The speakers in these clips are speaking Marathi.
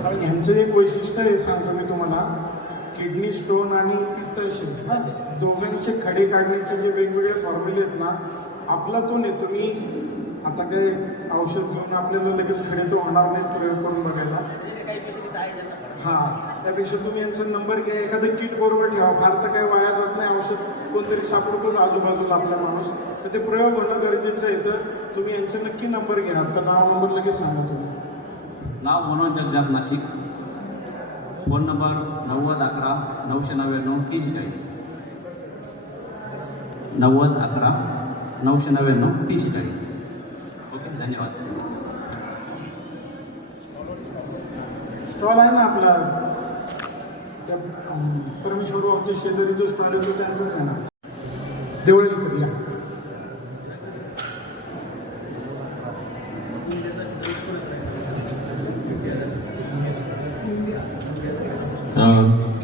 ह्यांचं एक वैशिष्ट्य आहे सांगतो मी तुम्हाला, किडनी स्टोन आणि पित्तशय ना दोघांचे खडे काढण्याचे जे वेगवेगळे फॉर्म्युले आहेत ना, आपलातून आहे. तुम्ही आता काही औषध घेऊन आपल्याला लगेच खडे तर होणार नाहीत प्रयोग करून बघायला. हां, त्यापेक्षा तुम्ही यांचा नंबर घ्या, एखादं किट बरोबर ठेवा, फार तर काही वाया जात नाही. औषध कोणतरी सापडतोच आजूबाजूला आपला माणूस, तर ते प्रयोग होणं गरजेचं आहे. तर तुम्ही यांचा नक्की नंबर घ्या. तर नाव नंबर लगेच सांगा तुम्ही. नाव Manoj Jagjap, Nashik. Phone number 9011 999 3040. 9011 999 3040. Okay, धन्यवाद. स्टॉल आहे ना आपला, त्या परमेश्वर आमच्या शेजारी जो स्टॉल आहे तो त्यांचाच आहे ना, देवळे करूया.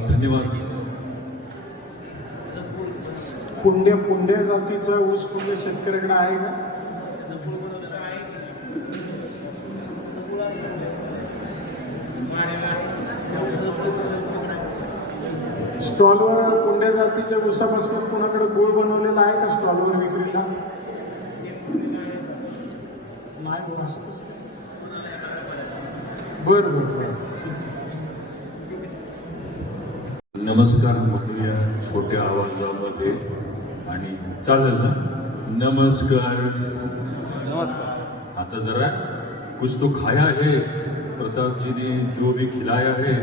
धन्यवाद. पुंड्या जातीचा ऊस कुठल्या शेतकऱ्याकडे आहे का? स्टॉलवर पुंड्या जातीच्या ऊसापासून कोणाकडे गोळ बनवलेला आहे का स्टॉलवर विक्रीला? नाही. बरं बरं बरं, नमस्कार म्हणूया छोट्या आवाजामध्ये आणि चालेल ना? नमस्कार. आता जरा कुछ तो खाया है प्रताप जी ने, जो भी खिलाया है,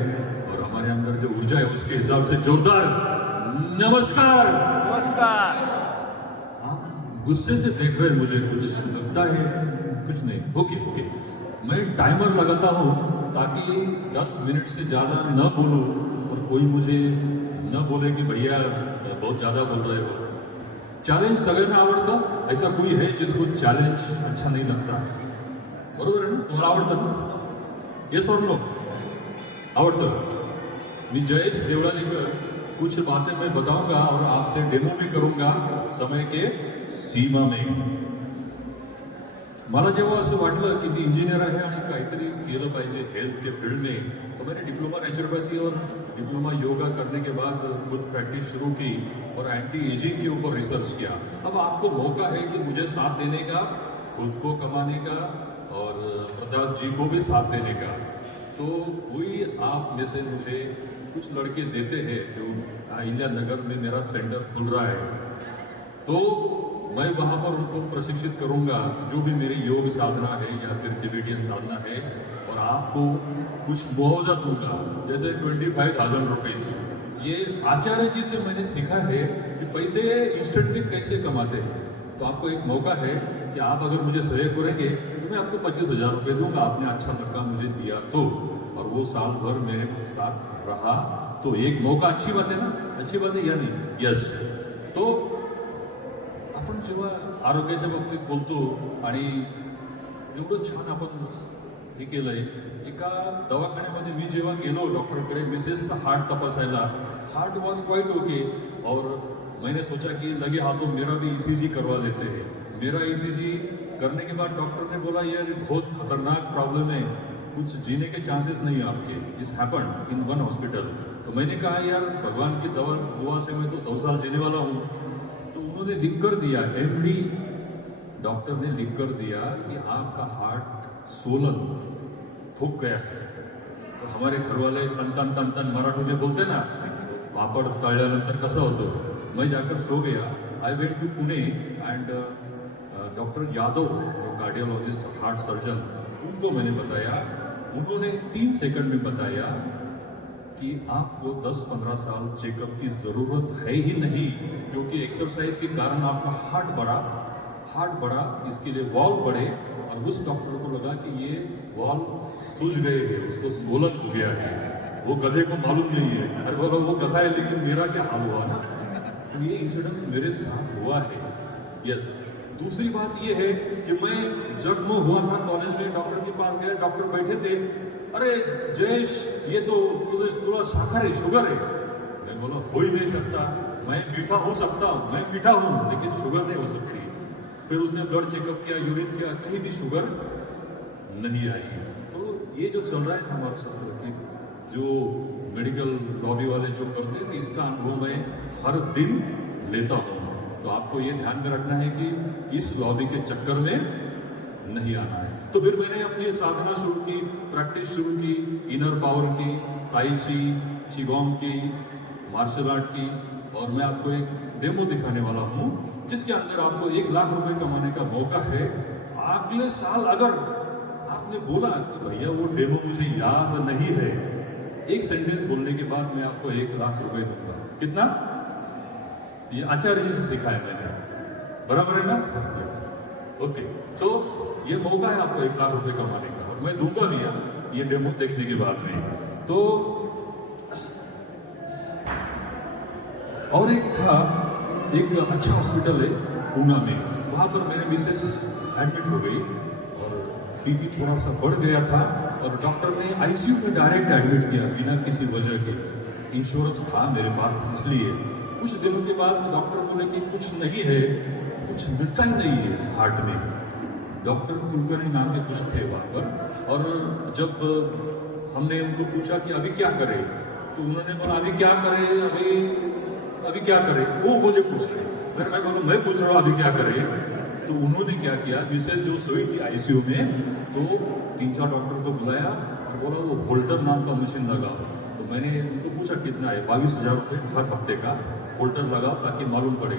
और हमारे अंदर जो ऊर्जा है उसके हिसाब से जोरदार नमस्कार. आप गुस्से से देख रहे हैं, मुझे कुछ लगता है कुछ नहीं. ओके ओके, मैं टाइमर लगाता हूँ ताकि 10 मिनट से ज़्यादा न बोलूँ और कोई मुझे न बोले कि भैया बहुत ज़्यादा बोल रहे हो. चॅलेंज सगळ्यांना आवडतं, ऐसा कोई है जिसको चॅलेंज अच्छा नहीं लगता? बरोबर आहे ना? तुम्हाला आवडतं ना? येस और नो? आवडतं. मी जयेश देवळालीकर, कुछ बातें मैं बताऊंगा और आपसे डेमो भी करूंगा समय के सीमा में. मला जेव्हा असं वाटलं की मी इंजिनियर आहे आणि काहीतरी केलं पाहिजे हेल्थ के फील्ड में, तो मैंने डिप्लोमा नेचुरोपैथी और डिप्लोमा योगा करने के बाद खुद प्रैक्टिस शुरू की और एंटी एजिंग के ऊपर रिसर्च किया. अब आपको मौका है कि मुझे साथ देने का, खुद को कमाने का और प्रताप जी को भी साथ देने का. तो कोई आप में से मुझे कुछ लड़के देते हैं, जो अहिल्या नगर में मेरा सेंटर खुल रहा है, तो मैं वहाँ पर उनको प्रशिक्षित करूँगा, जो भी मेरी योग साधना है या फिर टिबेटियन साधना है, और आपको कुछ मुआवजा दूंगा, जैसे 25,000 रुपीज़. ये आचार्य जी से मैंने सीखा है कि पैसे इंस्टेंटली कैसे कमाते हैं. तो आपको एक मौका है कि आप अगर मुझे सहयोग करेंगे तो मैं आपको 25,000 रुपये दूंगा. आपने अच्छा लड़का मुझे दिया तो, और वो साल भर मेरे साथ रहा, तो एक मौका. अच्छी बात है ना? अच्छी बात है या नाही? यस. तो आपण जेव्हा आरोग्याच्या बाबतीत बोलतो आणि एवढं छान आपण हे केलंय. एका दवाखान्यामध्ये मी जेव्हा गेलो डॉक्टरकडे मिसेसचा हार्ट तपासायला, हार्ट वॉज क्वाइट ओके, और मैंने सोचा कि लगे हाथों मेरा भी ईसीजी करवा लेते हैं. मेरा ईसीजी करने के बाद डॉक्टर ने बोला यार बहुत खतरनाक प्रॉब्लम है, कुछ जीने के चांसेस नहीं है आपके. इस हैपन इन वन हॉस्पिटल. तो मैंने कहा यार भगवान की दुआ से मैं तो 100 साल जीने वाला हूँ. तो उन्होंने लिख कर दिया, एमडी डॉक्टर ने लिख कर दिया कि आपका हार्ट सोलन फूक गया है. तो हमारे घरवाले तन तन तन तन मराठी में बोलते ना, पापड़ तळल्यानंतर कसा होतो. मैं जाकर सो गया. I went to Pune and doctor Yadav, जो कार्डियोलॉजिस्ट हार्ट सर्जन, उनको मैंने बताया. उन्होंने 3 सेकंड में बताया कि आपको 10-15 साल चेकअप की ज़रूरत है ही नहीं, क्योंकि एक्सरसाइज के कारण आपका हार्ट बढ़ा, इसके लिए वॉल्व बढ़े. और उस डॉक्टर को लगा कि ये वॉल्व सूज गए हैं, उसको स्वोलन हो गया है. वो गधे को मालूम नहीं है. अरे बोला वो गधा है लेकिन मेरा क्या हाल हुआ ना. तो ये इंसिडेंस मेरे साथ हुआ है. यस. दूसरी बात ये है कि मैं जब मैं हुआ था कॉलेज में, डॉक्टर के पास गए, डॉक्टर बैठे थे, अरे जयेश ये तो तुला साखर है, शुगर है. मैं बोला हो ही नहीं सकता, मैं मीठा हो सकता हूँ, मैं मीठा हूँ लेकिन शुगर नहीं हो सकती. फिर उसने ब्लड चेकअप किया, यूरिन किया, कहीं भी शुगर नहीं आई. तो ये जो चल रहा है ना हमारे साथ कि जो मेडिकल लॉबी वाले जो करते हैं इसका अनुभव मैं हर दिन लेता हूँ। तो आपको ये ध्यान में रखना है कि इस लॉबी के चक्कर में नहीं आना है। तो फिर मैंने अपनी साधना शुरू की, प्रैक्टिस शुरू की, इनर पावर की, ताई ची, चिगोंग की, मार्शल आर्ट की, और मैं आपको एक डेमो दिखाने वाला हूँ जिसके अंदर आपको 1 लाख रुपए कमाने का मौका है। अगले साल अगर आपने बोला कि भैया वो डेमो मुझे याद नहीं है, एक सेंटेंस बोलने के बाद मैं आपको 1 लाख रुपए दूंगा। कितना? ये आचार्य जी से सीखा है मैंने, बराबर है ना? ओके, तो ये मौका है आपको 1 लाख रुपए कमाने का, और मैं दूंगा भी ये डेमो देखने के बाद में। तो और एक था, एक अच्छा हॉस्पिटल है पूना में, वहाँ पर मेरे मिसेस एडमिट हो गई और बीपी थोड़ा सा बढ़ गया था, और डॉक्टर ने आईसीयू में डायरेक्ट एडमिट किया बिना किसी वजह के। इंश्योरेंस था मेरे पास, इसलिए कुछ दिनों के बाद डॉक्टर बोले कि कुछ नहीं है, कुछ मिलता ही नहीं है हार्ट में। डॉक्टर कुलकर्णी नाम के कुछ थे वहाँ पर, और जब हमने उनको पूछा कि अभी क्या करें, तो उन्होंने बोला अभी क्या करें, अभी क्या करें, वो मुझे पूछ रहे। मैं बोलूँ मैं पूछ रहा हूँ अभी क्या करें। तो उन्होंने क्या किया, मिसेज जो सोई थी आईसीयू में, तो 3-4 डॉक्टर को बुलाया और बोला वो होल्टर नाम का मशीन लगा। तो मैंने उनको पूछा कितना है, 22,000 रुपये हर हफ्ते का होल्टर लगाओ ताकि मालूम पड़े।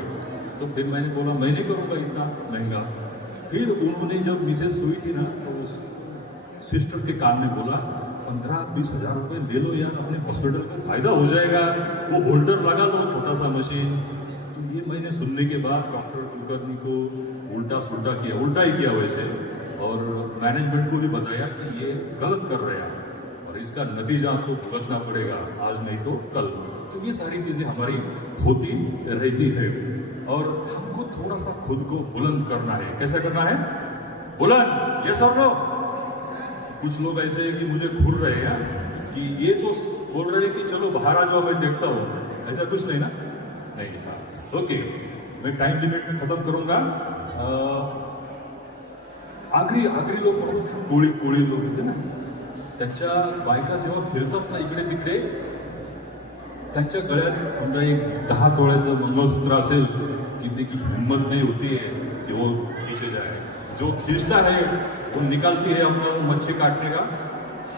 तो फिर मैंने बोला मैं नहीं करूँगा इतना महंगा। फिर उन्होंने जब मिसेज सोई थी ना, तो उस सिस्टर के कान में बोला 15-20 हज़ार रुपये ले लो यार, अपने हॉस्पिटल में फायदा हो जाएगा, वो होल्डर लगा लो, छोटा सा मशीन। तो ये मैंने सुनने के बाद डॉक्टर कुलकर्णी को उल्टा सुल्टा किया, उल्टा ही किया वैसे, और मैनेजमेंट को भी बताया कि ये गलत कर रहे हैं और इसका नतीजा आपको भुगतना पड़ेगा, आज नहीं तो कल। तो ये सारी चीज़ें हमारी होती रहती है, और हमको थोड़ा सा खुद को बुलंद करना है। कैसा करना है? बुलंद। ये सब लोग, कुछ लोग ऐसे हैं कि मुझे घूर रहे हैं कि ये तो बोल रहे हैं कि चलो बाहर आ जाओ मैं देखता हूँ, ऐसा कुछ नहीं ना? नहीं। हाँ, ओके, मैं टाइम लिमिट में खत्म करूंगा। आगरी लोक कोळी लोक होते ना, त्यांच्या बायका जेव्हा फिरतात ना इकडे तिकडे, त्यांच्या गळ्यात समजा एक 10 तोळ्याचं मंगळसूत्र असेल, किसी की हिम्मत नहीं होती है कि वो खींचे जाए। जो खींचता है वो निकालती है अपना मच्छी काटने का,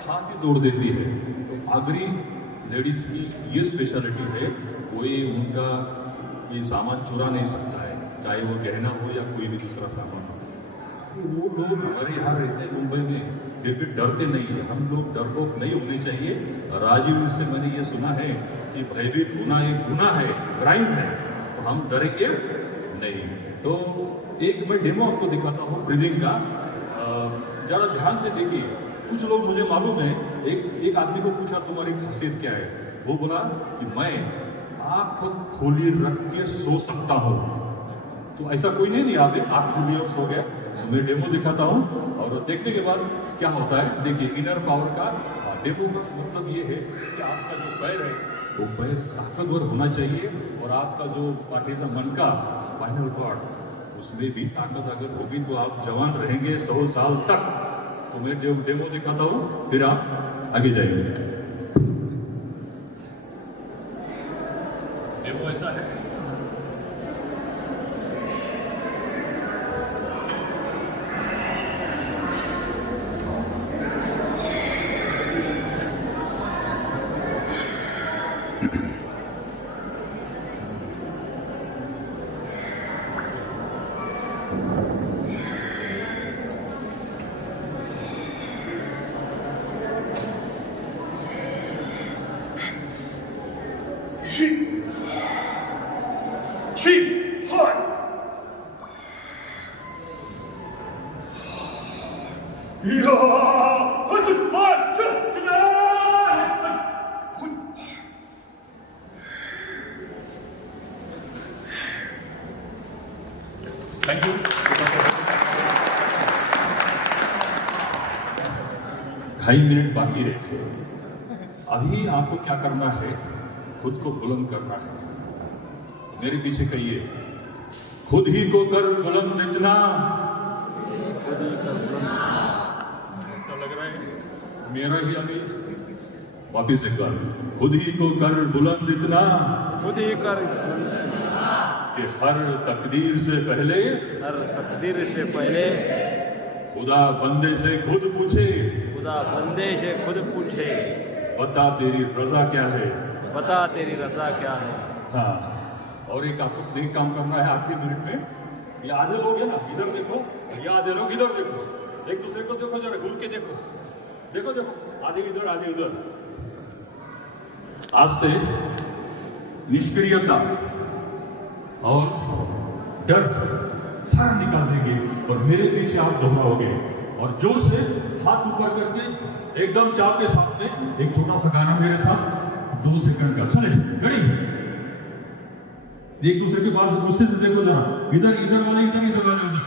हाथ ही तोड़ देती है। तो आगरी लेडीज की ये स्पेशलिटी है, कोई उनका ये सामान चुरा नहीं सकता है, चाहे वो गहना हो या कोई भी दूसरा सामान हो। वो लोग हमारे यहाँ रहते हैं मुंबई में, फिर भी डरते नहीं है। हम लोग डरपोक नहीं होने चाहिए। राजीव से मैंने ये सुना है कि भयभीत होना एक गुनाह है, क्राइम है, तो हम डरेंगे नहीं। तो एक मैं डेमो आपको दिखाता हूँ ब्रीदिंग का, जरा ध्यान से देखिए। कुछ लोग, मुझे मालूम है, एक आदमी को पूछा तुम्हारी खासियत क्या है, वो बोला कि मैं आंख खोली रख के सो सकता हूँ। तो ऐसा कोई नहीं यहाँ पे आंख खोली और सो गया। तो मैं डेमो दिखाता हूँ और देखने के बाद क्या होता है देखिए। इनर पावर का डेमो का मतलब ये है कि आपका जो पैर है वो पैर ताकतवर होना चाहिए, और आपका जो पाठेगा मन का स्पाइनल कॉर्ड, उसमें भी ताकत अगर होगी तो आप जवान रहेंगे 100 साल तक। तो मैं जो डेमो दिखाता हूँ, फिर आप आगे जाएंगे। डेमो ऐसा है। Thank you. 2.5 मिनट बाकी रहे। अभी आपको क्या करना है, खुद को बुलंद करना है। मेरे पीछे कहिए, खुद ही को कर बुलंद इतना। ऐसा लग रहा है मेरा ही अभी वापिस एक बार खुद ही को कर बुलंद इतना खुद ही कर कि हर तकदीर से पहले हर तकदीर से पहले खुदा बंदे से खुद पूछे खुदा बंदे से खुद पूछे बता तेरी रजा क्या है। बता तेरी रजा क्या है। हाँ, और एक आपको नेक काम करना है आखिरी मिनट में। ये आधे लोग है ना, इधर देखो, ये आधे लोग इधर देखो, एक दूसरे को देखो, जरा घूर के देखो, देखो देखो, आधे इधर आधे उधर। आज से निष्क्रियता और डर सारा निकाल देंगे और मेरे पीछे आप दोहराओगे और जोर से हाथ ऊपर करके एकदम चाव के साथ में एक छोटा सा गाना मेरे साथ 2 सेकंड का। चले, रेडी? एक दूसरे के पास गुस्से से देखो जरा, इधर इधर वाले इधर, इधर वाले उधर।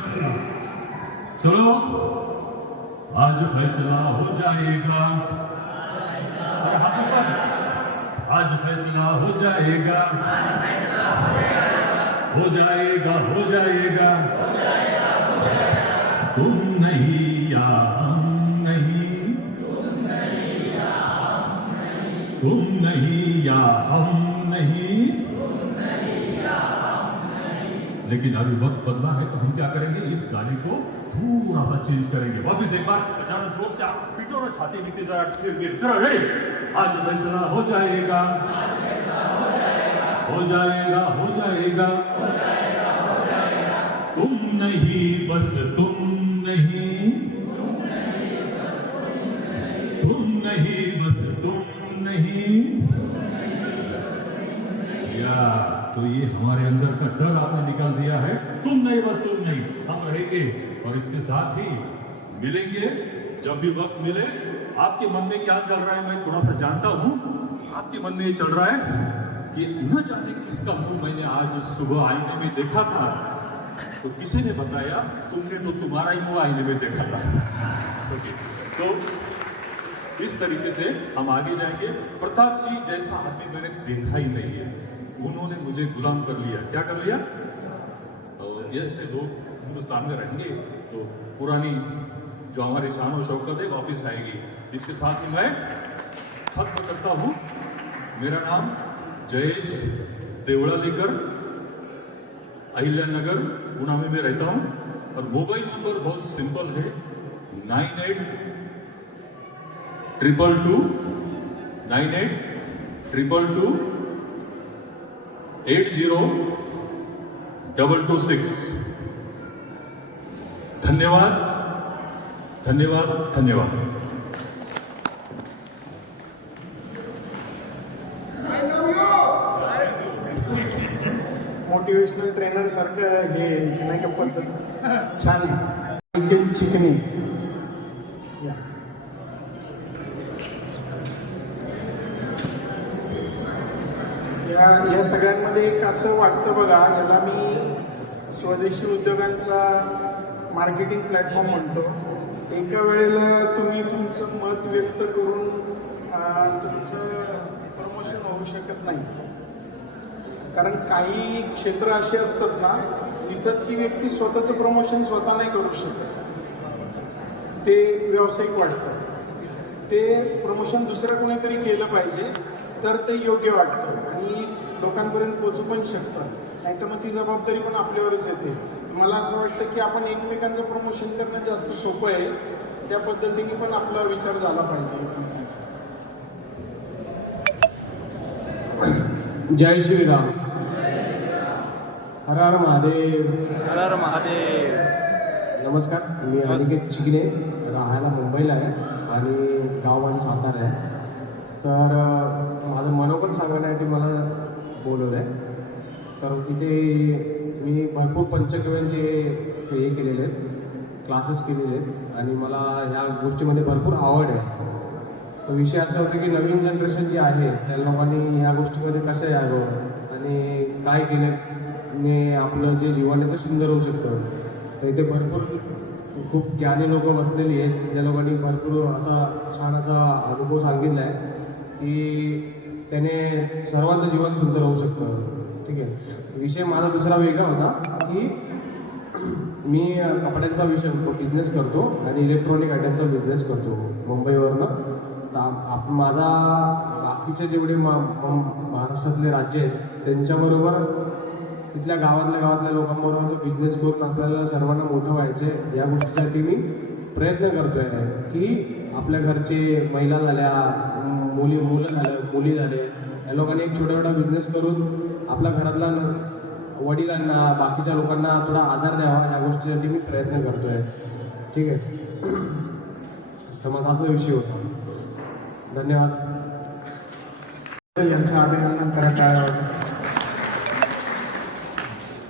चलो, आज फैसला हो जाएगा। अरे हाथ ऊपर। आज फैसला हो जाएगा, हो जाएगा, हो जाएगा। तुम नहीं या हम नहीं, तुम नहीं या हम नहीं। लेकिन अभी वक्त बदला है तो हम क्या करेंगे, इस गाने को थोड़ा सा चेंज करेंगे। वापिस एक बार अचानक जोर से आप पीटो ना, छाती पीटे जरा, चलो रेडी? आज फैसला हो जाएगा, हो जाएगा, हो जाएगा। तुम नहीं, बस तुम नहीं, तुम नहीं, बस तुम नहीं। या तो ये हमारे अंदर का डर आपने निकाल दिया है। तुम नहीं, बस तुम नहीं, हम रहेंगे। और इसके साथ ही मिलेंगे जब भी वक्त मिले। आपके मन में क्या चल रहा है मैं थोड़ा सा जानता हूं। आपके मन में ये चल रहा है कि न जाने किसका मुंह मैंने आज सुबह आईने में देखा था, तो किसी ने बताया तुमने तो तुम्हारा ही मुंह आईने में देखा था। ओके, तो इस तरीके से हम आगे जाएंगे। प्रताप जी जैसा आदमी मैंने देखा ही नहीं है। उन्होंने मुझे गुलाम कर लिया। क्या कर लिया? और ये ऐसे लोग हिंदुस्तान में रहेंगे तो पुरानी जो हमारी शान और शौकत है वापिस आएगी। इसके साथ ही मैं खत्म करता हूँ। मेरा नाम जयेश देवड़ालीकर, अहिल्यानगर गुना में मैं रहता हूँ और मोबाइल नंबर बहुत सिंपल है 9822280226। धन्यवाद, धन्यवाद, धन्यवाद। मोटिवेशनल ट्रेनर सारखं हे यांची नाही का पद्धत छान आहे. अंकित चिकनी या. या सगळ्यांमध्ये एक असं वाटतं बघा, याला मी स्वदेशी उद्योगांचा मार्केटिंग प्लॅटफॉर्म म्हणतो. एका वेळेला तुम्ही तुमचं मत व्यक्त करून तुमचं प्रमोशन होऊ शकत नाही. कारण काही क्षेत्र अशी असतात ना, तिथं ती व्यक्ती स्वतःचं प्रमोशन स्वतः नाही करू शकत. ते व्यावसायिक वाटतं. ते प्रमोशन दुसरं कोणीतरी केलं पाहिजे तर ते योग्य वाटतं आणि लोकांपर्यंत पोचू पण शकतं. नाहीतर मग ती जबाबदारी पण आपल्यावरच येते. मला असं वाटतं की आपण एकमेकांचं प्रमोशन करणं जास्त सोपं आहे. त्या पद्धतीने पण आपला विचार झाला पाहिजे एकमेकांचा. जय श्रीराम. हर हर महादेव. हर हर महादेव. नमस्कार, मी अनिकेत चिकणे, राहायला मुंबईला आहे आणि गाव माझं सातारा आहे. तर माझं मनोगत सांगण्यासाठी मला बोलवलं आहे. तर इथे मी भरपूर पंचगव्यांचे हे केलेले आहेत, क्लासेस केलेले आहेत आणि मला ह्या गोष्टीमध्ये भरपूर आवड आहे. तर विषय असा होता की नवीन जनरेशन जे आहे त्या लोकांनी ह्या गोष्टीमध्ये कसं यावं आणि काय केल्याने आपलं जे जीवन आहे ते सुंदर होऊ शकतं. तर इथे भरपूर खूप ज्ञानी लोक बसलेली आहेत, ज्या लोकांनी भरपूर असा छान असा अनुभव सांगितला आहे की त्याने सर्वांचं जीवन सुंदर होऊ शकतं. ठीक आहे. विषय माझा दुसरा वेगळा होता की मी कपड्यांचा बिझनेस करतो आणि इलेक्ट्रॉनिक आयटमचा बिझनेस करतो मुंबईवरनं. तर माझा बाकीचे जेवढे महाराष्ट्रातले राज्य आहेत त्यांच्याबरोबर तिथल्या गावातल्या लोकांबरोबर तो बिझनेस करून आपल्याला सर्वांना मोठं व्हायचं आहे. या गोष्टीसाठी मी प्रयत्न करतो आहे की आपल्या घरचे महिला झाल्या, मुली झाले, या लोकांनी एक छोटा बिझनेस करून आपल्या घरातला वडिलांना, बाकीच्या लोकांना थोडा आधार द्यावा, या गोष्टीसाठी मी प्रयत्न करतो आहे. ठीक आहे. तर माझा असा विषय होता. धन्यवाद. यांचं अभिनंदन करा टाळ्यावर.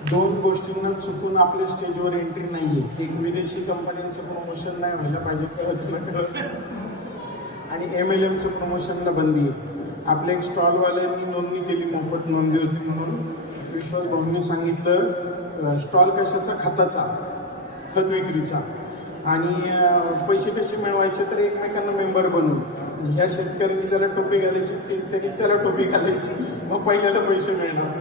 दोन गोष्टींना चुकून आपल्या स्टेजवर एंट्री नाही आहे. एक विदेशी कंपन्यांचं प्रमोशन नाही व्हायला पाहिजे, कळत आणि MLMचं प्रमोशनला बंदी आहे. आपल्या एक स्टॉलवाल्यांनी नोंदणी केली, मोफत नोंदणी होती म्हणून. विश्वास भाऊंनी सांगितलं स्टॉल कशाचा, खताचा, खत विक्रीचा, आणि पैसे कसे मिळवायचे तर एकमेकांना मेंबर बनवून. ह्या शेतकऱ्यांनी जरा टोपी घालायची, त्यांनी त्याला टोपी घालायची, मग पहिल्याला पैसे मिळणार.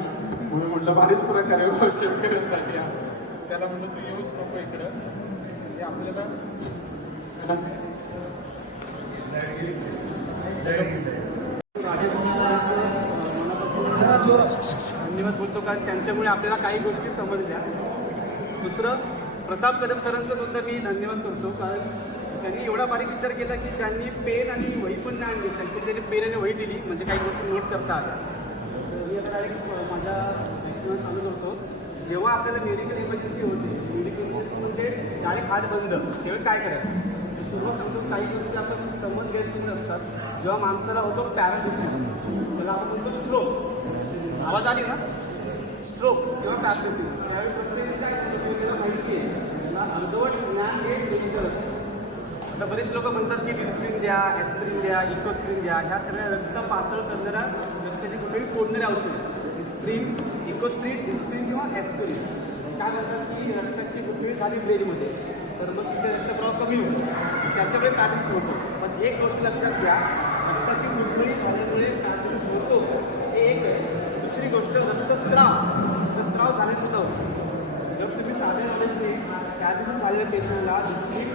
म्हणून म्हटलं भारीच प्रकारे शेतकऱ्यांसाठी. त्याला म्हणलं तू येऊच नको इकडं, हे आपल्याला धन्यवाद बोलतो, कारण त्यांच्यामुळे आपल्याला काही गोष्टी समजल्या. दुसरं, प्रताप कदम सरांचं सुद्धा मी धन्यवाद करतो, कारण त्यांनी एवढा बारीक विचार केला की त्यांनी पेन आणि वही पण नाही आणली, त्यांनी पेन आणि वही दिली, म्हणजे काही गोष्टी नोट करता आल्या. तर मी आता डायरेक्ट माझ्या व्यक्तिमत्वात चालू करतो. जेव्हा आपल्याला मेडिकल इमर्जन्सी होते, मेडिकल इमर्जन्सी म्हणजे डायरेक्ट हात बंद, तेव्हा काय करायचं? सुरुवात सांगतो, काही गोष्टी आपण समज गैरसमज असतात. जेव्हा माणसाला होतो पॅरालिसिस, त्याला आपण म्हणतो स्ट्रोक. आवाज आली ना? स्ट्रोक किंवा पॅरालिसिस, त्यावेळी प्रक्रियेने काय करतो माहिती आहे, त्याला अर्धवट ज्ञान हे मेडिकल असतं. आता बरेच लोक म्हणतात की डिस्प्रिन द्या, ॲस्प्रिन द्या, इकोस्प्रिन द्या, ह्या सगळ्या रक्त पातळ करणाऱ्या रक्ताची कुठेही फोडणारे औषध. डिस्प्रिन, इकोस्प्रिन, डिस्प्रिन किंवा ॲस्प्रिन काय म्हणतात की रक्ताची गुठळी झाली ब्रेनमध्ये, तर मग तिथे रक्तप्रवाह कमी होतो, त्याच्यामुळे पॅरालिसिस होतो. पण एक गोष्ट लक्षात घ्या, रक्ताची गुठळी झाल्यामुळे पॅरालिसिस होतो हे एक आहे. दुसरी गोष्ट, रक्तस्राव झाल्यासुद्धा होतो. जर तुम्ही साध्या नॉलेजने पॅरालिसिस झालेल्या पेशंटला डिस्प्रिन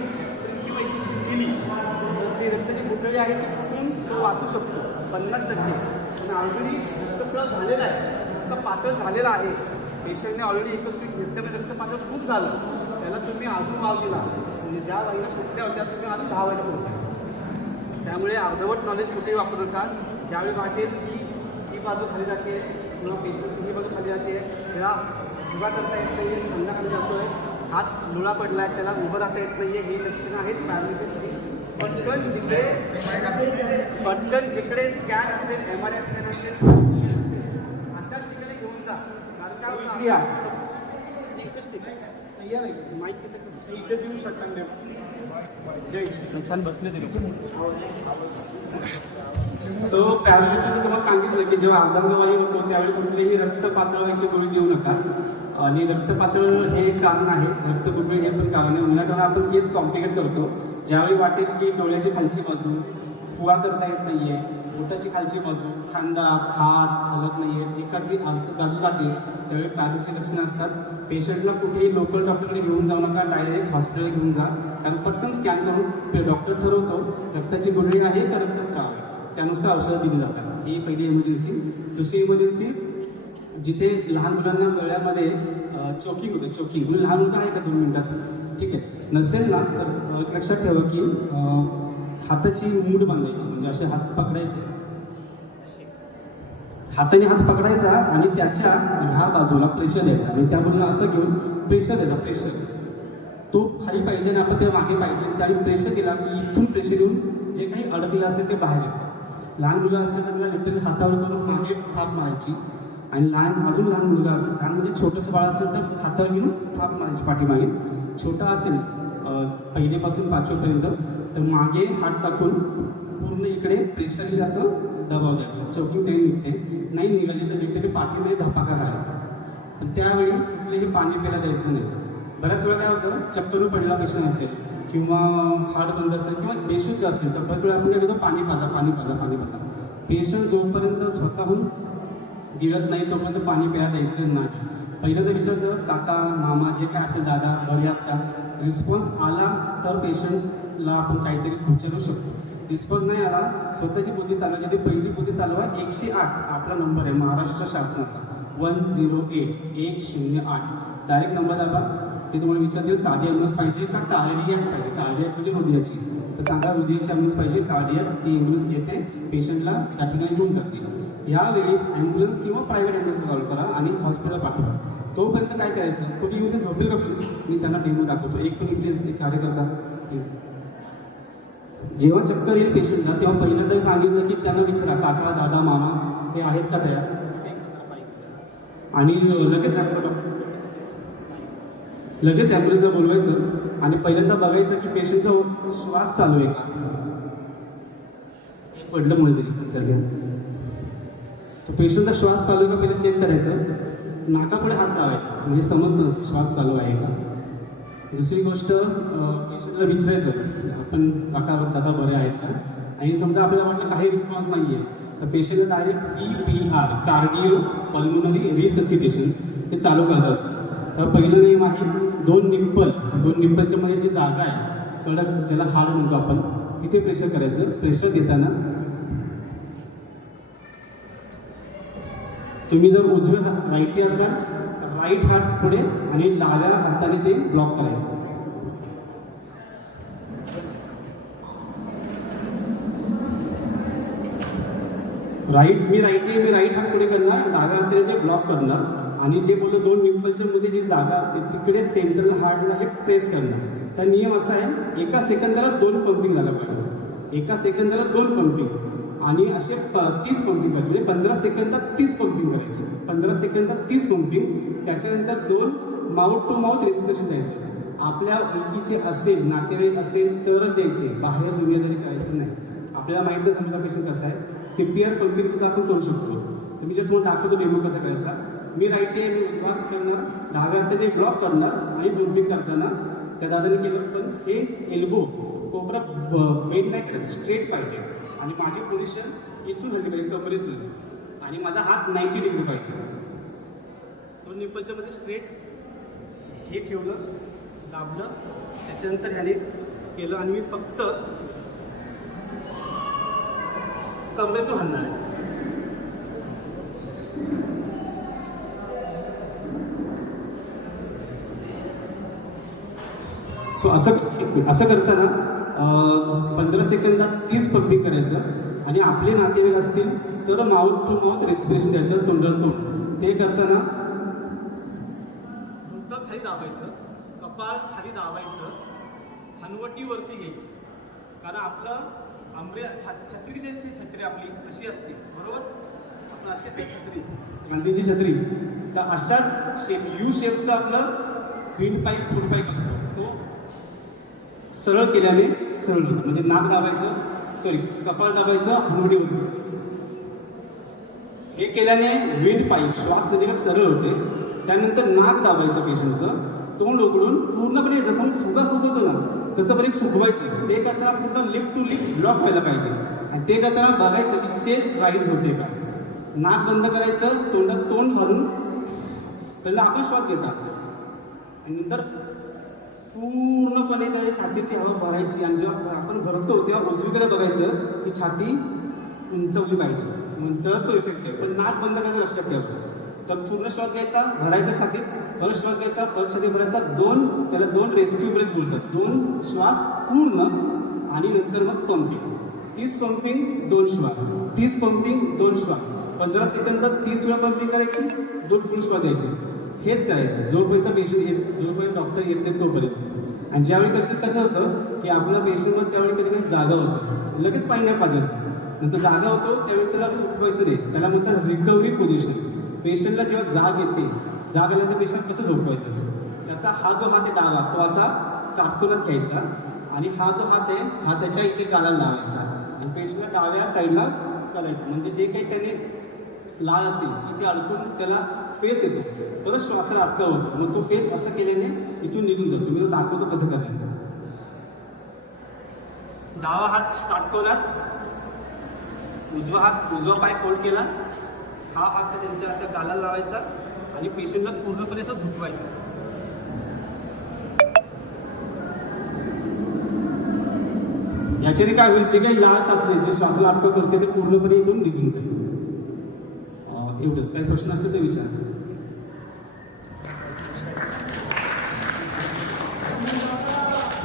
दिली तर जे रक्ताची गुठळी आहे ती फुटून तो वाचू शकतो 50%. पण ऑलरेडी रक्तस्राव झालेला आहे, रक्त पातळ झालेला आहे, पेशंटने ऑलरेडी एकच पीक घेतल्यामुळे रक्त पातळ खूप झालं, त्याला तुम्ही अजून वाव दिला, म्हणजे ज्या वाईला कुठल्या होत्या तुम्ही अजून 10 वाईला पोहोचता. त्यामुळे अर्धवट नॉलेज कुठेही वापरू नका. ज्यावेळी वाटेल की ही बाजू खाली जाते किंवा पेशंटची ही बाजू खाली जाते, त्याला उभा करता येत नाही, खांदा खाली जातो आहे, हात लुळा पडला आहे, त्याला उभं राहता येत नाही आहे, ही लक्षणं आहेत पॅरालिसिसची. पटकन जिकडे स्कॅन असेल, MRI स्कॅन असेल, अशा ठिकाणी घेऊन जा. कारण काय होतं, एकच ठिकाणी या नाही माईक तिथे इथे देऊ शकता छान बसले तरी. सो पॅरालिसिस तुम्हाला सांगितलं की जेव्हा अर्धांगवायू होतो त्यावेळी कुठलीही रक्त पातळ व्हायची गोळी देऊ नका. आणि रक्त पातळ हे एक कारण आहे, रक्त गुठळी हे पण कारण आहे. उन्हाळ्यात आपण केस कॉम्प्लिकेट करतो. ज्यावेळी वाटेल की डोळ्याची खालची बाजू फुगा करता येत नाही आहे, बोटाची खालची बाजू, खांदा, हात हलत नाही आहे, एकाची बाजू जाते, त्यावेळी पॅरालिसिस लक्षणं असतात. पेशंटला कुठेही लोकल डॉक्टरकडे घेऊन जाऊ नका, डायरेक्ट हॉस्पिटल घेऊन जा. कारण पटकन स्कॅन करून डॉक्टर ठरवतो रक्ताची गुठळी आहे का रक्तस्राव आहे, त्यानुसार औषधं दिली जातात. ही पहिली इमर्जन्सी. दुसरी इमर्जन्सी, जिथे लहान मुलांना गळ्यामध्ये चोकिंग होतं. चोकिंग म्हणजे लहान मुलगा आहे का 2 मिनिटात, ठीक आहे, नसेल ना तर एक लक्षात ठेवा की हाताची मूठ बांधायची, म्हणजे असे हात पकडायचे, हाताने हात पकडायचा आणि त्याच्या ह्या बाजूला प्रेशर द्यायचा आणि त्या बाजूला असं घेऊन प्रेशर द्यायचा. प्रेशर तो खाली पाहिजे आणि आपण ते मागे पाहिजे. त्याने प्रेशर दिला की इथून प्रेशर येऊन जे काही अडकलं असेल ते बाहेर येतं. लहान मुलं असेल तर त्याला लिटरली हातावर करून मागे थाप मारायची. आणि अजून लहान मुलगा असेल, लहान म्हणजे छोटंसं बाळ असेल तर हातावर घेऊन थाप मारायची पाठीमागे. छोटा असेल 1लीपासून 5वीपर्यंत तर मागे हात टाकून पूर्ण इकडे प्रेशरली असं दबाव द्यायचा. चोकिंग त्याने निघते, नाही निघाली तर लिटरली पाठीमध्ये धपाका घालायचा. पण त्यावेळी कुठलेही पाणी प्यायला द्यायचं नाही. बऱ्याच वेळा काय होतं, चक्करून पडला पेशंट असेल किंवा हार्ट बंद असेल किंवा बेशुद्ध असेल तर बऱ्याच वेळा आपण काय करतो, पाणी पाजा. पेशंट जोपर्यंत स्वतःहून गिळत नाही तोपर्यंत पाणी प्यायला द्यायचं नाही. पहिल्यांदा विचारायचं काका मामा जे काय असेल दादा बरे आहात का. रिस्पॉन्स आला तर पेशंटला आपण काहीतरी विचारू शकतो. रिस्पॉन्स नाही आला स्वतःची पोथी चालवायची ती पहिली पोथी चालवा. 108 आपला नंबर आहे महाराष्ट्र शासनाचा 108 डायरेक्ट नंबर दाबा. ते तुम्हाला विचारतील साधी ॲम्ब्युलन्स पाहिजे का कार्डियक पाहिजे. कार्डियक म्हणजे हृदयाची, तर सांगा हृदयाची ॲम्ब्युलन्स पाहिजे कार्डियक. ती ॲम्ब्युलन्स येते पेशंटला त्या ठिकाणी घेऊन जाते. यावेळी ॲम्ब्युलन्स किंवा प्रायव्हेट ॲम्ब्युलन्स कॉल करा आणि हॉस्पिटल पाठवा. तोपर्यंत काय करायचं, कोणी येऊन झोपेल का प्लीज. मी त्यांना डेमो दाखवतो. एक कोणी प्लीज एक कार्यकर्ता प्लीज. जेव्हा चक्कर येईल पेशंटला तेव्हा पहिल्यांदा सांगितलं की त्यांना विचारा काका दादा मामा हे आहेत का तयार, आणि लगेच ॲम्ब्युलन्सला बोलवायचं आणि पहिल्यांदा बघायचं की पेशंटचा श्वास चालू आहे का. पडलं मुळे तरी तो पेशंटचा श्वास चालू आहे का पहिलं चेक करायचं. नाकापुढे हात लावायचा म्हणजे समजतं श्वास चालू आहे का. दुसरी गोष्ट पेशंटला विचारायचं आपण काका दादा बरे आहेत का. आणि समजा आपल्याला वाटलं काही रिस्पॉन्स नाही आहे तर पेशंटला direct CPR cardio pulmonary resuscitation हे चालू करत असतं. तर पहिलं नियम आहे दोन निप्पलच्या मध्ये जी जागा आहे कडक ज्याला हाड म्हणतो आपण तिथे प्रेशर करायचं. प्रेशर घेताना तुम्ही जर उजव्या राईटी असाल तर राईट हात पुढे आणि डाव्या हाताने ते ब्लॉक करायचं. मी राईट हात पुढे करणार, डाव्या हाताने ते ब्लॉक करणार आणि जे बोललो दोन निप्पलच्या मध्ये जी जागा असते तिकडे सेंट्रल हार्टला हे प्रेस करणार. तर नियम असा आहे एका सेकंदाला 2 पंपिंग झालं पाहिजे. एका सेकंदाला 2 पंपिंग आणि असे 30 पंपिंग करायचे. म्हणजे 15 सेकंदात 30 पंपिंग करायचे. 15 सेकंदात 30 पंपिंग. त्याच्यानंतर 2 माउथ टू माउथ रेस्पिरेशन द्यायचं. आपल्या ओळखीचे असेल नातेवाईक असेल तरच द्यायचे, बाहेर दुनियादारी करायची नाही. आपल्याला माहिती आहे समजा पेशंट कसा आहे. CPR पंपिंग सुद्धा आपण करू शकतो. तुम्ही जस्ट तुम्हाला दाखवतो डेमो कसा करायचा. मी राईट आहे मी उजवा हात करणार, डाव्या हाताने ब्लॉक करणार आणि पंपिंग करताना त्या दादाने केलं पण हे एल्बो कोपरा बेंड नाही करायचं, स्ट्रेट पाहिजे. आणि माझी पोझिशन इथून हल्ली पाहिजे कमरेतून आणि माझा हात 90 डिग्री पाहिजे. दोन निप्पलच्या मध्ये स्ट्रेट हे ठेवलं दाबलं त्याच्यानंतर ह्याने केलं आणि मी फक्त कमरेतून हलणार आहे. सो असं करताना 15 सेकंदात 30 पंपिंग करायचं आणि आपले नातेवाईक असतील तर माउथ टू माउथ रेस्पिरेशन द्यायचं तोंडातून. ते करताना डोकं खाली दाबायचं, कपाळ खाली दाबायचं, हनवटी वरती घ्यायची. कारण आपलं छत्री कशी असते, छत्री आपली कशी असते बरोबर, आपण अशी असते छत्री गांधीची छत्री. तर अशाच शेप यू शेपचा आपला विंड पाईप फूड पाईप असतो. तो सरळ केल्याने सरळ होतं. म्हणजे नाक दाबायचं कपाळ दाबायचं हनवटीवरती. हे केल्याने विंड पाईप श्वास नदीला सरळ होते. त्यानंतर नाक दाबायचं पेशंटचं, तोंड उघडून पूर्णपणे जसं फुगा फुगवतो ना तसं बरे फुगवायचं. ते करताना पूर्ण लिप टू लिप ब्लॉक व्हायला पाहिजे. आणि ते करताना बघायचं की चेस्ट राईज होते का. नाक बंद करायचं, तोंडात तोंड घालून पहिला आपण श्वास घेता आणि नंतर पूर्णपणे त्याच्या छातीत ती हवा भरायची. आणि जेव्हा आपण भरतो तेव्हा उजवीकडे बघायचं की छाती उंचवली पाहिजे, तर तो इफेक्ट आहे. पण नाक बंद करायचं लक्षात ठेवा. तर पूर्ण श्वास घ्यायचा, भरायचा छातीत, परत श्वास घ्यायचा, परत छातीत भरायचा. त्याला 2 रेस्क्यू ब्रेथ बोलतात. 2 श्वास पूर्ण आणि नंतर मग पंपिंग. 30 पंपिंग 2 श्वास, 30 पंपिंग 2 श्वास. 15 सेकंदात 30 वेळा पंपिंग करायची, 2 फुल श्वास द्यायचे. हेच करायचं जोपर्यंत जोपर्यंत डॉक्टर येत नाही तोपर्यंत. आणि ज्यावेळी कसं होतं की आपला पेशंटमध्ये त्यावेळी कधी कधी जागा होतो, लगेच पाणी नाही पाजायचं. नंतर जागा होतो त्यावेळी त्याला उठवायचं नाही. त्याला म्हणतात रिकव्हरी पोझिशन. पेशंटला जेव्हा जाग येते, जाग आल्यानंतर पेशंट कसं झोपवायचं, त्याचा हा जो हात आहे डावा तो असा काटकोनात घ्यायचा आणि हा जो हात आहे हा त्याच्या इथे गालाला लावायचा आणि पेशंटला डाव्या साईडला करायचं. म्हणजे जे काही त्याने लाळ असेल इथे अडकून त्याला फेस येतो, परत श्वासाला अटका होतो. मग तो फेस असं केल्याने इथून निघून जातो. मी दाखवतो कसं करायचं. डावा हात काटकोनात, उजवा पाय फोल्ड केला, हा हात त्यांच्या अशा गालाला लावायचा आणि पेशंटला पूर्णपणे असं झुकवायचं. याच्याने काय होईल, जे काही लास असले, जे श्वासाला अटक करते ते पूर्णपणे इथून निघून जाईल. एवढंच. काही प्रश्न असतील तर विचार.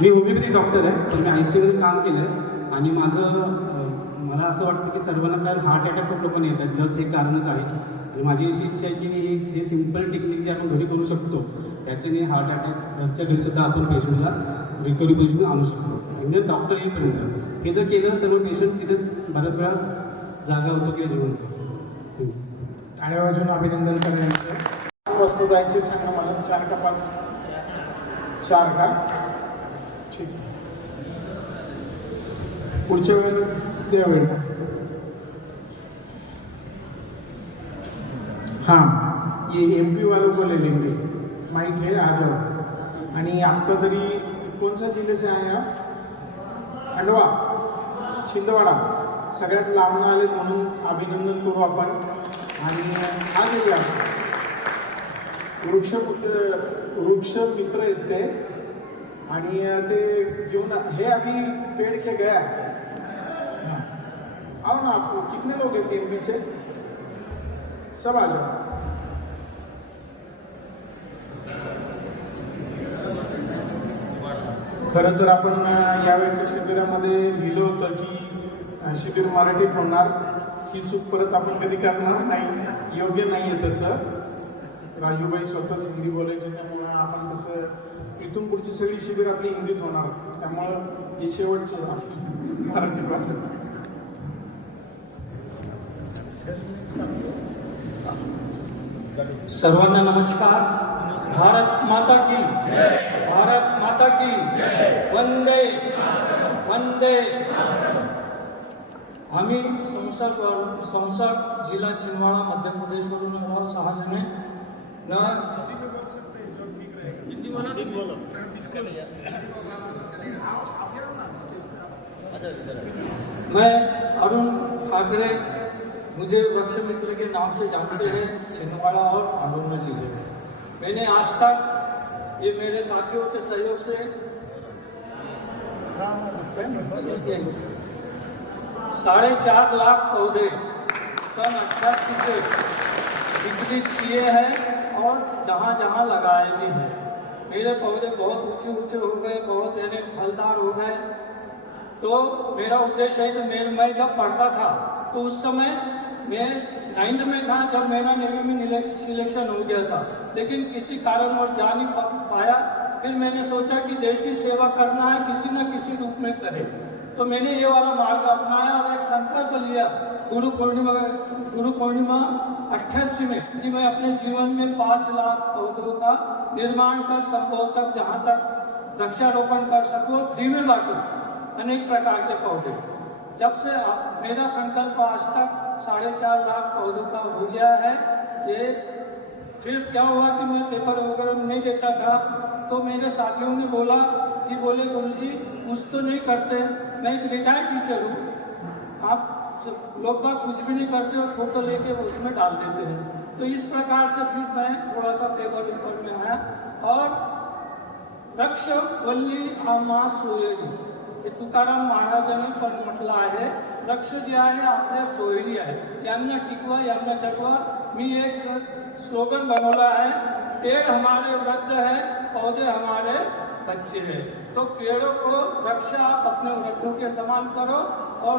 मी होमिओपॅथिक डॉक्टर आहे, पण मी ICUमध्ये काम केलं आहे आणि मला असं वाटतं की सर्वांना कारण हार्ट अटॅक खूप लोकांना येतात, लस हे कारणच आहे. आणि माझी अशी इच्छा आहे की हे सिम्पल टेक्निक जे आपण घरी करू शकतो त्याच्याने हार्ट अटॅक घरच्या घरी सुद्धा आपण पेशंटला रिकव्हरी पोझिशन आणू शकतो. म्हणजे डॉक्टर येईपर्यंत हे जर केलं तर मग पेशंट तिथेच बऱ्याच वेळा जागा होतो किंवा जिवंत होतो. टाळ्या वाजून अभिनंदन करण्याचं. वाजता जायचे सांगा मला, 4 का 5? 4 का? ठीक. पुढच्या वेळेला द्या वेळ. हाँ, ये MP वालों को ले लेंगे. माइक है, आ जाओ. आणि आत्ता तरी कौन सा जिल्हे से आए आप? खंडवा, छिंदवाडा, सगळ्यात लांबून आले म्हणून अभिनंदन करू आपण. आणि हा जे वृक्ष मित्र आहेत ते, आणि ते घेऊन हे अभी पेड़ के गया. हाँ, आओ ना. आपको कितने लोग हैं MP से? सब आ जाओ. खरं तर आपण यावेळच्या शिबिरामध्ये लिहिलं होतं की शिबिर मराठीत होणार. ही चूक परत आपण कधी करणार नाही, योग्य नाही आहे तसं. राजूबाई स्वतःच हिंदी बोलायचे, त्यामुळं आपण तसं इथून पुढची सगळी शिबिर आपली हिंदीत होणार. त्यामुळं हे शेवटचं आपली मराठी भाषा. सर्वांना नमस्कार. भारत माता की भारत माता की वंदे वंदे. आम्ही संसद जिल्हा छिंदवाडा मध्य प्रदेशवरून आलो 6 जणे. मैं अरुण ठाकरे, मुझे वृक्ष मित्र के नाम से जानते हैं छिंदवाड़ा और आंदोलन जिले में. मैंने आज तक ये मेरे साथियों के सहयोग से 4.5 लाख पौधे सन 88 से विकसित किए हैं और जहाँ जहाँ लगाए भी हैं. मेरे पौधे बहुत ऊंचे ऊंचे हो गए, बहुत यानी फलदार हो गए. तो मेरा उद्देश्य है कि मैं जब पढ़ता था तो उस समय मैं 9th में था जब मेरा नेवी में सिलेक्शन हो गया था, लेकिन किसी कारणवश जा नहीं पाया. फिर मैंने सोचा कि देश की सेवा करना है, किसी न किसी रूप में करे. तो मैंने ये वाला मार्ग अपनाया और एक संकल्प लिया गुरु पूर्णिमा 88 में कि मैं अपने जीवन में 5 लाख पौधों का निर्माण कर संभव तक जहाँ तक वृक्षारोपण कर सकूँ, फ्री में बांटूँ अनेक प्रकार के पौधे. जब से मेरा संकल्प आज तक 4.5 लाख पौधों का हो गया है. ये फिर क्या हुआ कि मैं पेपर वगैरह नहीं देता था, तो मेरे साथियों ने बोला कि बोले गुरुजी कुछ तो नहीं करते, मैं एक रिटायर्ड टीचर हूँ, आप लोग बात कुछ भी नहीं करते और फोटो लेके उसमें डाल देते हैं. तो इस प्रकार से फिर मैं थोड़ा सा पेपर में आया और वृक्ष वल्ली आम्हा सोयरी हे तुकाराम महाराजांनी पण म्हटलं आहे. वृक्ष जे आहे आपल्या सोयरी आहे, यांना टिकवा यांना जगवा. मी एक स्लोगन बनवला है, पेड़ हमारे वृद्ध है, पौधे हमारे बच्चे हैं. तो पेड़ों को रक्षा आप अपने वृद्धों के समान करो और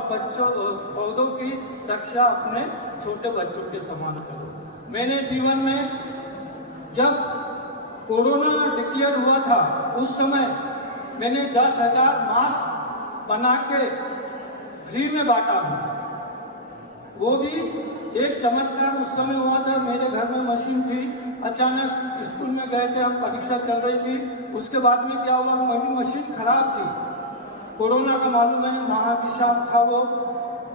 पौधों की रक्षा अपने छोटे बच्चों के समान करो. मैंने जीवन में जब कोरोना डिक्लेयर हुआ था उस समय मैंने 10,000 मास्क बना के फ्री में बांटा हूँ. वो भी एक चमत्कार उस समय हुआ था. मेरे घर में मशीन थी, अचानक स्कूल में गए थे, हम परीक्षा चल रही थी. उसके बाद में क्या हुआ, मेरी मशीन खराब थी. कोरोना का मालूम है, महाभिशाप था, वो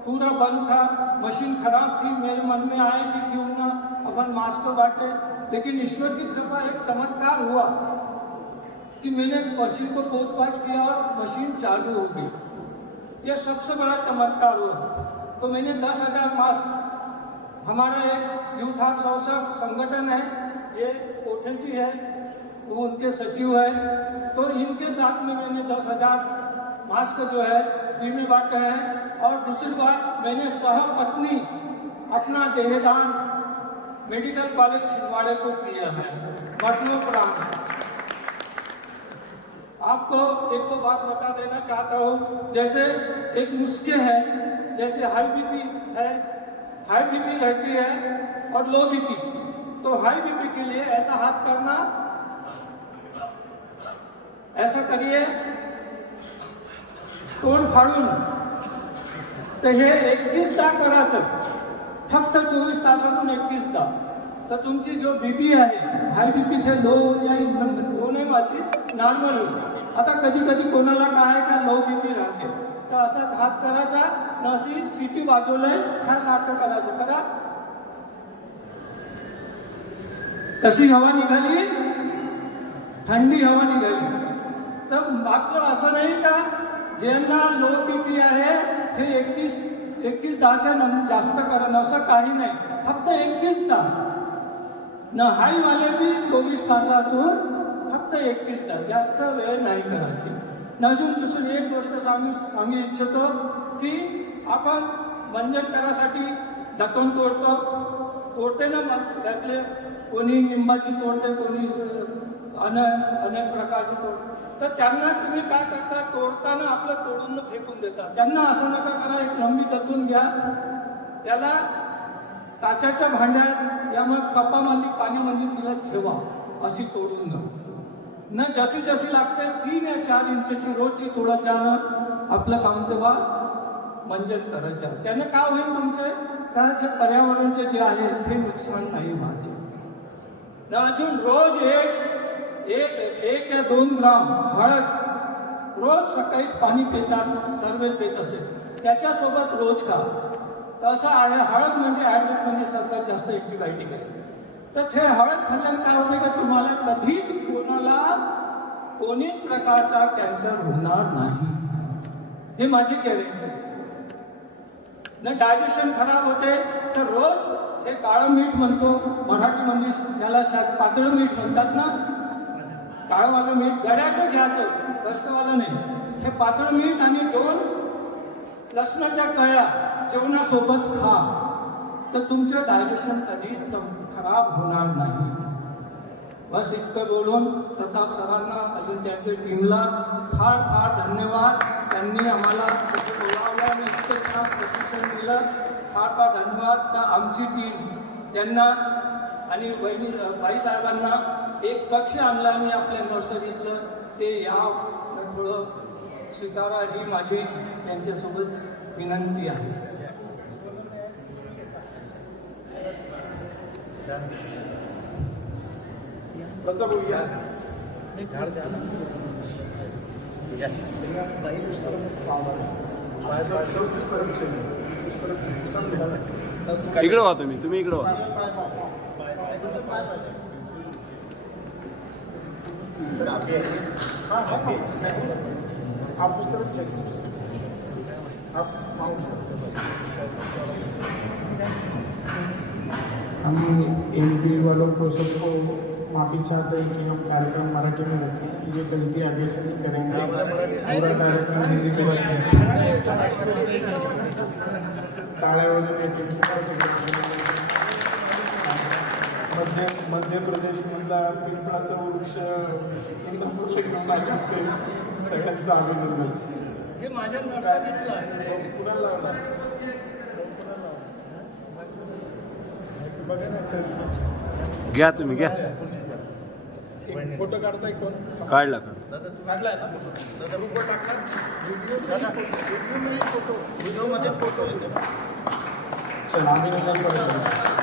पूरा बंद था, मशीन खराब थी. मेरे मन में आया कि क्यों ना अपन मास्क बांटे. लेकिन ईश्वर की कृपा, एक चमत्कार हुआ कि मैंने मशीन को पोंछ किया और मशीन चालू हो गई. यह सबसे बड़ा चमत्कार हुआ. तो मैंने 10,000 मास्क, हमारा एक यूथ ऑफ सोशल संगठन है, ये कोठे जी है, वो उनके सचिव है, तो इनके साथ में मैंने 10,000 मास्क जो है फ्री में बांटे हैं। और दूसरी बात, मैंने सहपत्नी अपना देहदान मेडिकल कॉलेज छिंदवाड़े को किया है, मरणोपरांत। आपको एक तो बात बता देना चाहता हूँ, जैसे एक नुस्खे है, जैसे हाई बीपी है, हाई बीपी रहती है और लो बीपी। तो हाई बीपी के लिए ऐसा हाथ करना, ऐसा करिए तोंड फाडून, तर हे 21दा करायचं, फक्त 24 तासातून 21दा। तर तुमची जो बीपी आहे, हाय बीपीचे लो नाही व्हायची, नॉर्मल होईल। आता कधी कधी कोणाला काय का लो बीपी राहते, तर असाच हात करायचा, न अशी सिटी वाजवलंय खास हात करायचं, करा। कशी हवा निघाली, थंडी हवा निघाली। तर मात्र असं नाही का ज्यांना लो बीपी आहे ते 21 जास्त करणं, असं काही नाही, फक्त 21दा। न हाईवाले बी 24 तासातून फक्त 21दा, जास्त वेळ नाही करायची। न अजून दुसरी एक गोष्ट सांगू इच्छितो की आपण मंजन करासाठी दखन तोडते ना, त्यातले कोणी निंबाची तोडते, कोणी अनेक प्रकारची तोडते। तर त्यांना तुम्ही काय करता, तोडताना आपलं तोडून फेकून देता। त्यांना असं नका करा, एक लंबी दतून घ्या, त्याला काचेच्या भांड्यात या मग कपामध्ये पाण्यामध्ये तिला ठेवा, अशी तोडून घ्या। न जशी जशी लागते 3 या 4 इंचाची रोजची तोडत जाणं आपलं काम, तेव्हा मंजन करत जा। त्याने काय होईल, तुमचे काचे पर्यावरणाचे जे आहे ते नुकसान नाही व्हायचे। न अजून रोज एक या 2 ग्राम हळद रोज सकाळी पाणी पितात, सर्वच पेत असेल, त्याच्यासोबत रोज खा। तर असं आहे, हळद म्हणजे आयुर्वेदमध्ये सर्वात जास्त अँटीबायोटिक आहे। तर ते हळद खाल्ल्याने काय होतं की तुम्हाला कधीच कोणीच प्रकारचा कॅन्सर होणार नाही, हे माझी गॅरंटी। न डायजेशन खराब होते तर रोज ते काळं मीठ म्हणतो, मराठीमध्ये त्याला पातळ मीठ म्हणतात ना, काळवालं मीठ गड्याचं घ्यायचं, कष्टवालं नाही। हे पातळ मीठ आणि 2 लसणाच्या कळ्या जेवणासोबत खा, तर तुमचं डायजेशन कधीच खराब होणार नाही। बस इतकं बोलून प्रताप सरांना, अजून त्यांच्या टीमला फार फार धन्यवाद। त्यांनी आम्हाला बोलावलं आणि इतकं छान प्रशिक्षण दिलं, फार फार धन्यवाद। का आमची टीम त्यांना आणि बाईसाहेबांना एक कक्ष आणला आम्ही आपल्या नर्सरीतलं, ते या थोडं स्वीकारा, ही माझी त्यांच्यासोबत विनंती आहे। प्रताप या इकडे व्हा तुम्ही इकडे व्हा। आप उस तरफ चेक, आप हम MP वालों को सबको माफ़ी चाहते हैं कि हम कार्यक्रम मराठी में रखे हैं, ये गलती आगे से नहीं करेंगे। पूरा कार्यक्रम हिंदी में रखें। टाळ्या वाजवून मध्य प्रदेशमधला पिंपळाचा वृक्ष इंदापूरला घेऊन आले, ते सगळ्यांचं अभिनंदन। हे माझ्या नर्सरीतलं आहे। पुण्याला बघा ना, घ्या तुम्ही घ्या, एक फोटो काढताय कोण? काढला काढलाय ना दादा, ग्रुपवर टाकला व्हिडिओ, व्हिडिओ फोटो, व्हिडिओमध्ये फोटो येते ना। चला अभिनंदन करतो।